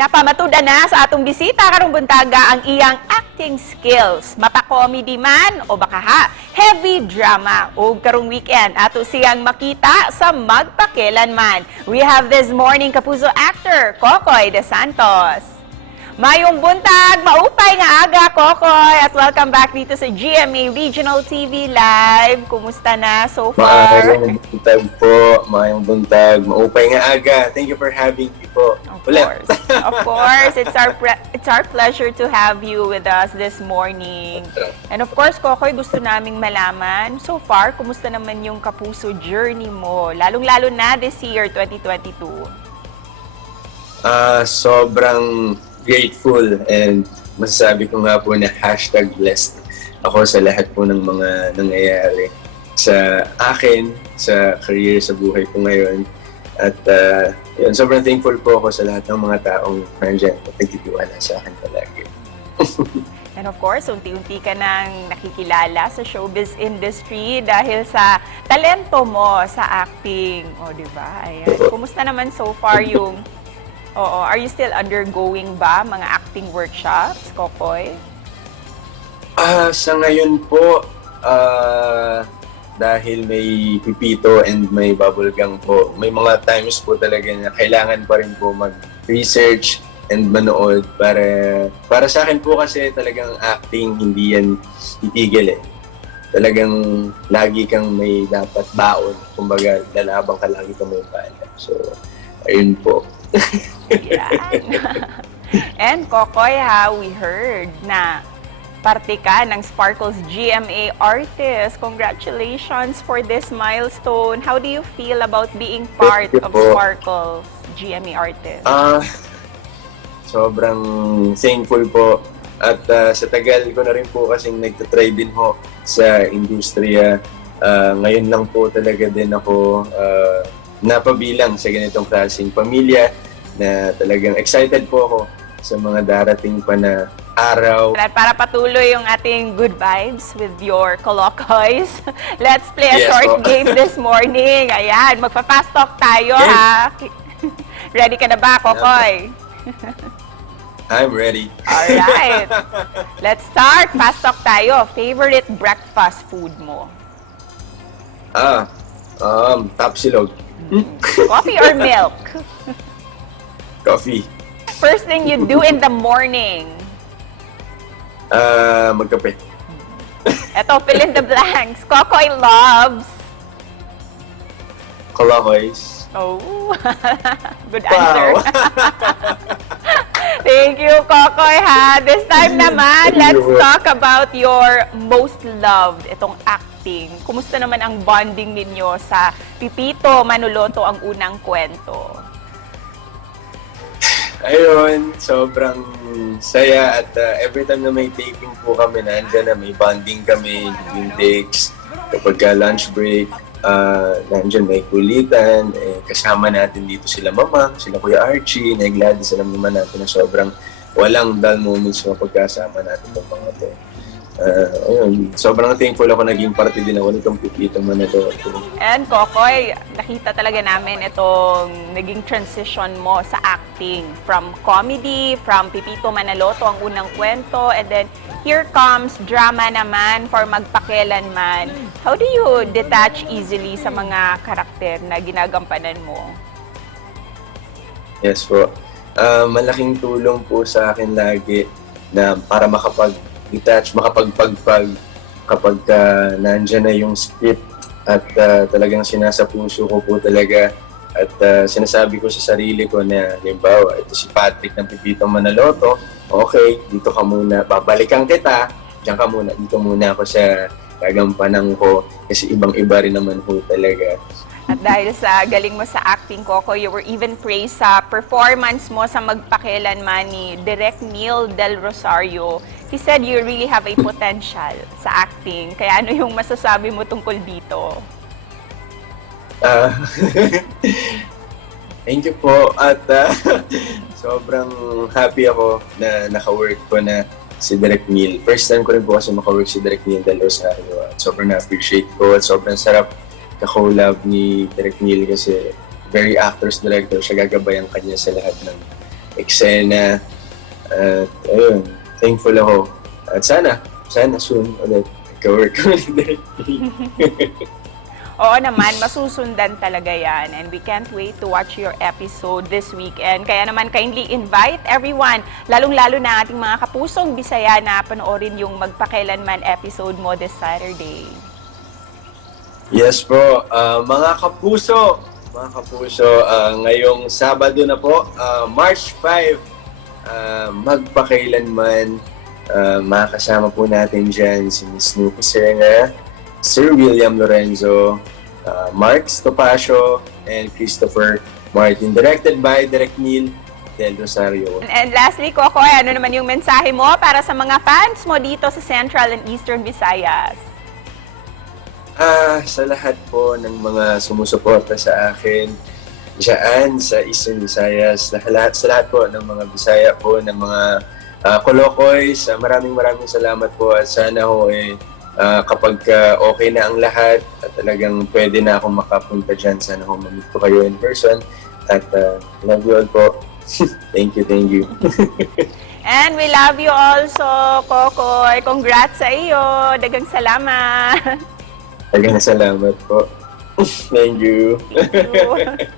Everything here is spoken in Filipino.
Napamatuda na sa atong bisita karong buntaga ang iyang acting skills. Mapa-comedy man o baka heavy drama. O karong weekend ato siyang makita sa Magpakilanman. We have this morning kapuso actor Kokoy De Santos. Mayong buntag, maupay nga aga, Kokoy, at welcome back dito sa GMA Regional TV Live. Kumusta na so far? Mayong buntag po, mayong buntag, maupay nga aga. Thank you for having me po. Of course. It's our pleasure to have you with us this morning. And of course, Kokoy, gusto naming malaman, so far, kumusta naman yung kapuso journey mo? Lalong-lalo na this year, 2022. Sobrang grateful and masasabi ko nga po na #blessed ako sa lahat po ng mga nangyayari sa akin, sa career, sa buhay ko ngayon. At yun, sobrang thankful po ako sa lahat ng mga taong nandiyan at nagtitiwala sa akin palagi. And of course, unti-unti ka nang nakikilala sa showbiz industry dahil sa talento mo sa acting. O, di ba? Ayan. Kumusta naman so far yung... Oo, are you still undergoing ba mga acting workshops, Kokoy? Sa ngayon po, dahil may pipito and may bubblegum po, may mga times po talaga na kailangan pa rin po mag-research and manood para sa akin po kasi talagang acting hindi yan titigil eh. Talagang lagi kang may dapat baon, kumbaga lalabang ka lagi kang may bala. So, ayun po. Yan. And Kokoy, we heard na parte ka ng Sparkle's GMA artist. Congratulations for this milestone. How do you feel about being part of Sparkle's GMA artist? Sobrang thankful po. At sa tagal ko na rin po kasing nagtatry din ho sa industriya. Ngayon lang po talaga din ako napabilang sa ganitong klaseng pamilya na talagang excited po ako sa mga darating pa na araw. Para patuloy yung ating good vibes with your Kolokoys, let's play a short game this morning. Ayan, magpa-fast talk tayo ha. Ready ka na ba, Kokoy? I'm ready. Alright. Let's start. Fast talk tayo. Favorite breakfast food mo? Tapsilog. Coffee or milk? Coffee. First thing you do in the morning? Magkape. Eto, fill in the blanks. Kokoy loves? Kolokoys. Oh, good answer. Wow. Thank you, Kokoy, ha. This time naman, let's talk about your most loved, itong acting. Kumusta naman ang bonding ninyo sa Pipito Manaloto ang unang kwento? Ayun, sobrang saya at every time na may taping po kami, nandiyan na may bonding kami, yung takes, kapag lunch break, nandiyan may kulitan, kasama natin dito sila Mama, sila Kuya Archie, na Gladys, alam naman natin na sobrang walang dull moments na pagkasama natin ng mga to. Ayun, sobrang thankful ako, naging parte din ako nitong Pipito Manaloto. And Kokoy, nakita talaga namin itong naging transition mo sa acting from comedy, from Pipito Manaloto ang unang kwento, and then here comes drama naman for Magpakilanman. How do you detach easily sa mga karakter na ginagampanan mo? Yes po. Malaking tulong po sa akin lagi na para makapag-detach, makapagpagpag kapag nandyan na yung script at talagang sinasapuso ko po talaga at sinasabi ko sa sarili ko na halimbawa, ito si Patrick ng Pipito Manaloto, okay, dito ka muna, babalikan kita, diyan ka muna, dito muna ako sa gagampanan ko kasi ibang-iba rin naman po talaga. At dahil sa galing mo sa acting, Kokoy, you were even praised sa performance mo sa Magpakilanman ni Direk Neil Del Rosario. He said you really have a potential sa acting. Kaya ano yung masasabi mo tungkol dito? Thank you po. At sobrang happy ako na naka-work ko na si Direk Neil. First time ko rin po kasi maka-work si Direk Neil Del Rosario. At sobrang na-appreciate ko at sobrang sarap ka-collab ni Direk Neil kasi very actors director siya, gagabayan kanya sa lahat ng eksena. At ayun, thankful ako. At sana soon ulit ka-work ulit. Oo naman, masusundan talaga yan. And we can't wait to watch your episode this weekend. Kaya naman, kindly invite everyone, lalong-lalo na ating mga kapusong Bisaya na panoorin yung Magpakailanman episode mo this Saturday. Yes po, mga kapuso, ngayong Sabado na po, March 5, Magpakailanman, makakasama po natin dyan si Miss Nuki Serna, Sir William Lorenzo, Mark Topacio, and Christopher Martin. Directed by Direk Neil Del Rosario. And lastly, Kokoy, ano naman yung mensahe mo para sa mga fans mo dito sa Central and Eastern Visayas? Sa lahat po ng mga sumusuporta sa akin, dyan sa Eastern Visayas, sa lahat po ng mga Bisaya po, ng mga Kolokoys, maraming salamat po at sana ho kapag okay na ang lahat at talagang pwede na akong makapunta dyan, sana ho mamit ko kayo in person at love you all po. Thank you. And we love you also, Kokoy. Congrats sa iyo. Dagang salamat. Dagang salamat po. Thank you. Thank you.